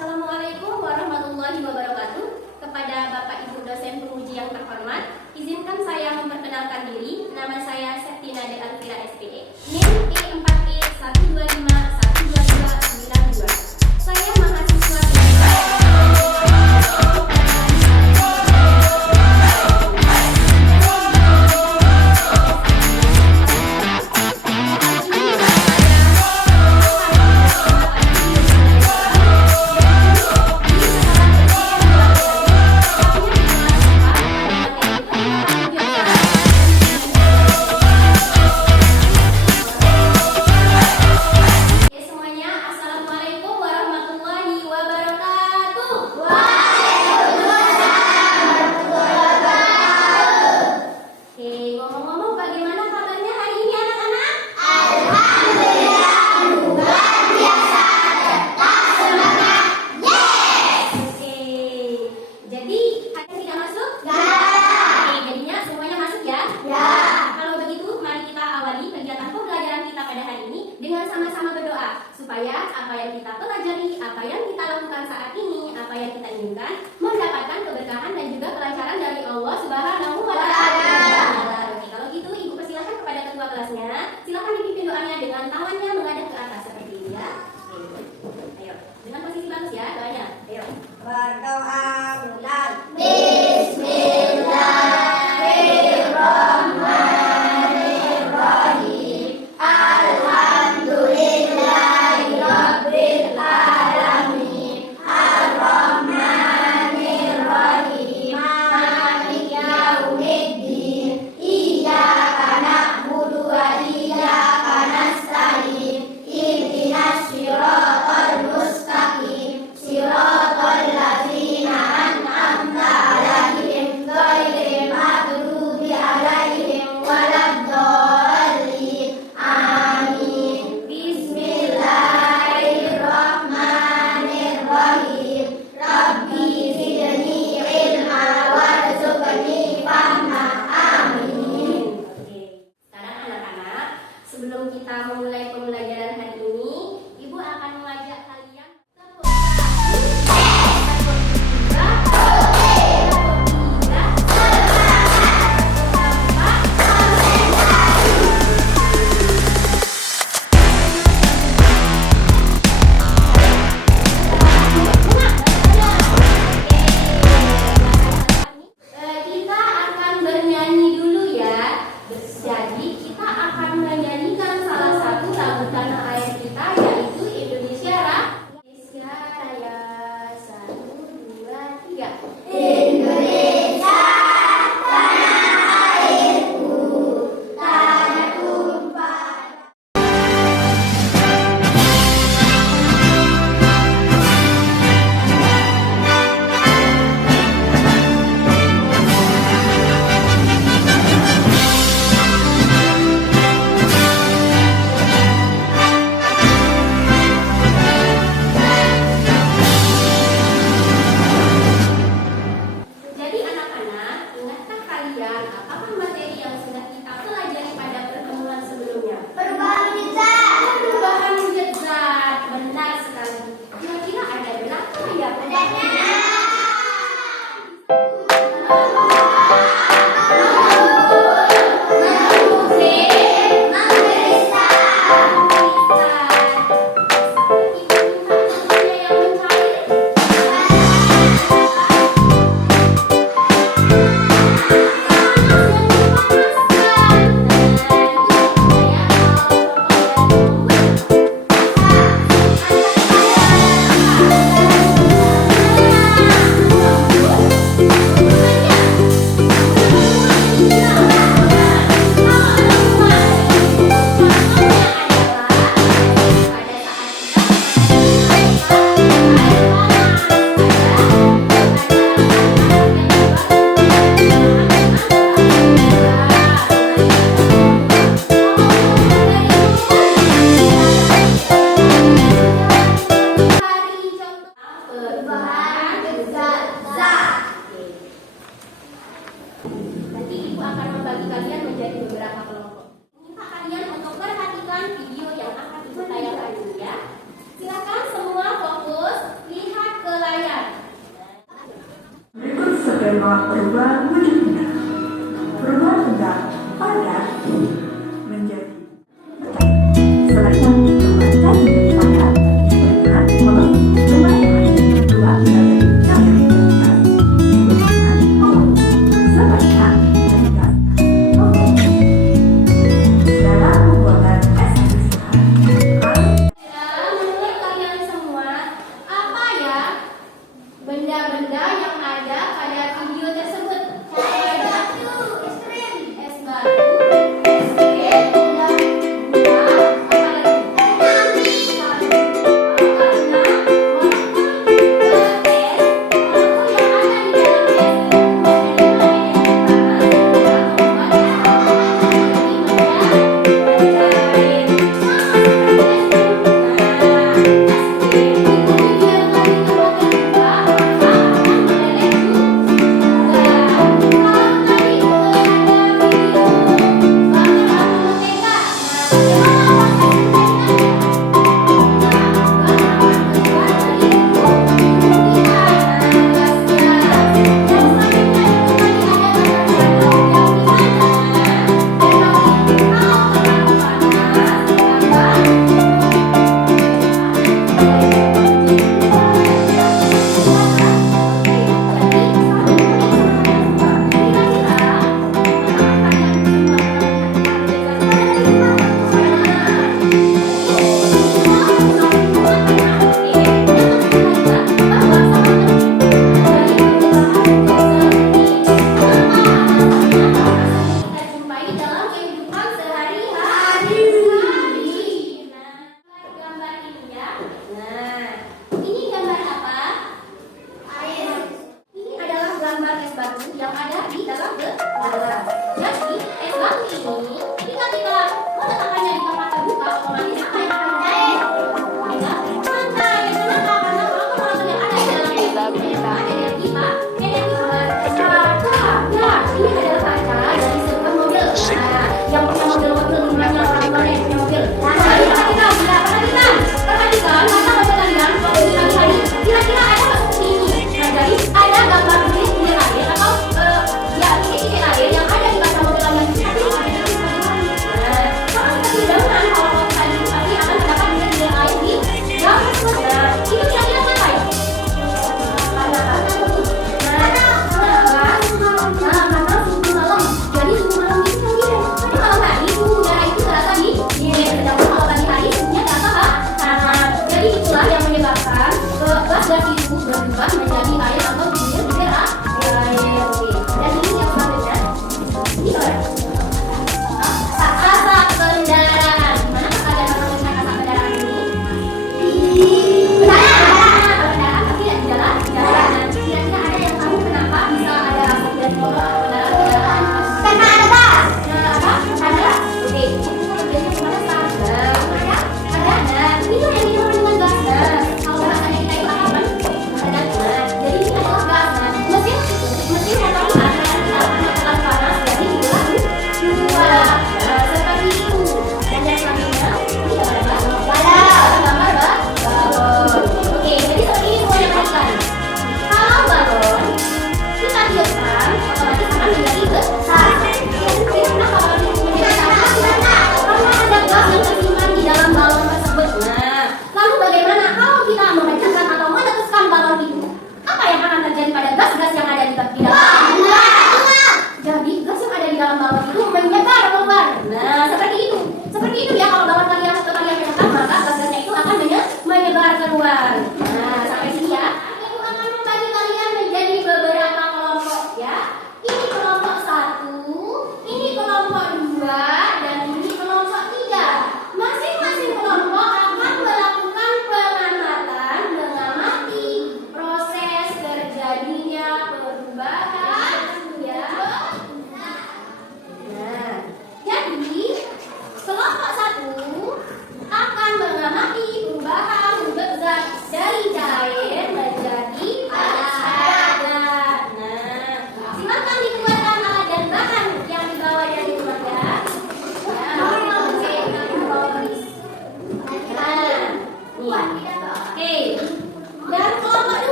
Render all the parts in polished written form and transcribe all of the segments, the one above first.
Assalamualaikum warahmatullahi wabarakatuh. Kepada Bapak Ibu dosen penguji yang terhormat, izinkan saya memperkenalkan diri. Nama saya Septina De Alvira SPE, NIM E4E125122192. Saya mahasiswa supaya apa yang kita pelajari, apa yang kita lakukan saat ini, apa yang kita inginkan mendapatkan keberkahan dan juga kelancaran dari Allah Subhanahu wa Ta'ala. Oke, kalau gitu Ibu persilahkan kepada ketua kelasnya, silakan dipimpin doanya dengan tangannya menghadap ke atas seperti ini ya. Ayo, dengan posisi bagus ya doanya. Ayo. Berdoa ulang. Bismillahirrahmanirrahim. Alhamdulillahirabbil alamin. Arrahmanirrahim. Maliki yaumiddin. Iyyaka na'budu wa iyyaka nasta'in. Ihdinas siratal mustaqim. Siratal ladzina bahwa perubahan wujudnya. Perubahan benda padat menjadi selain perubahan menjadi padat, dengan perubahan berubah menjadi cair dan gas. Sebanyak dan gas. Dalam pembuatan es Menurut kalian semua, apa ya benda-benda yang ada pada video tersebut? Es batu, es krim, es batu, es krim, gula, apa lagi? Yang ada di dalam gelas. Jadi es batu ini ketika kita meletakkannya di tempat terbuka, otomatis apa yang akan terjadi? Pantai. Kenapa? Karena molekul yang ada di dalam es batu energi apa? Energi kaca. Nah, ini adalah kaca dari sebuah mobil. Nah, yang punya mobil-mobil jumlahnya orang-orang yang punya mobil. Perhatikan mata mobil kalian kalau di pagi hari kira-kira ada nggak seperti ini? Nah, jadi ada gambar titik air atau titik air yang ada di kaca mobil kalian. Sama seperti dengan kalau tadi pasti akan terdapat titik air di dalam tersebut. Nah, itu kira-kira apa ya? Karena suhu malam. Jadi suhu malam itu yang gini. Tapi kalau tadi suhu udara itu terasa dingin. Sedangkan kalau pagi hari suhunya terasa panas. Jadi itulah yang menyebabkan gas itu berubah menjadi air atau bibir air. Dan ini yang selanjutnya. Ini apa? Asap kendaraan. Gimana kalian menemukan asap kendaraan ini? Kendaraan tapi tidak di jalan. Kira-kira ada yang tahu kenapa bisa ada asap dari motor atau kendaraan? Karena ada gas. Apa? Ada? Oke. Biasanya kemana sekarang? Ada. Nah, ini tuh yang dinamakan dengan gas. Nah, kalau bahasanya kita itu apa? Ada gas. Jadi ini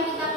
yang kita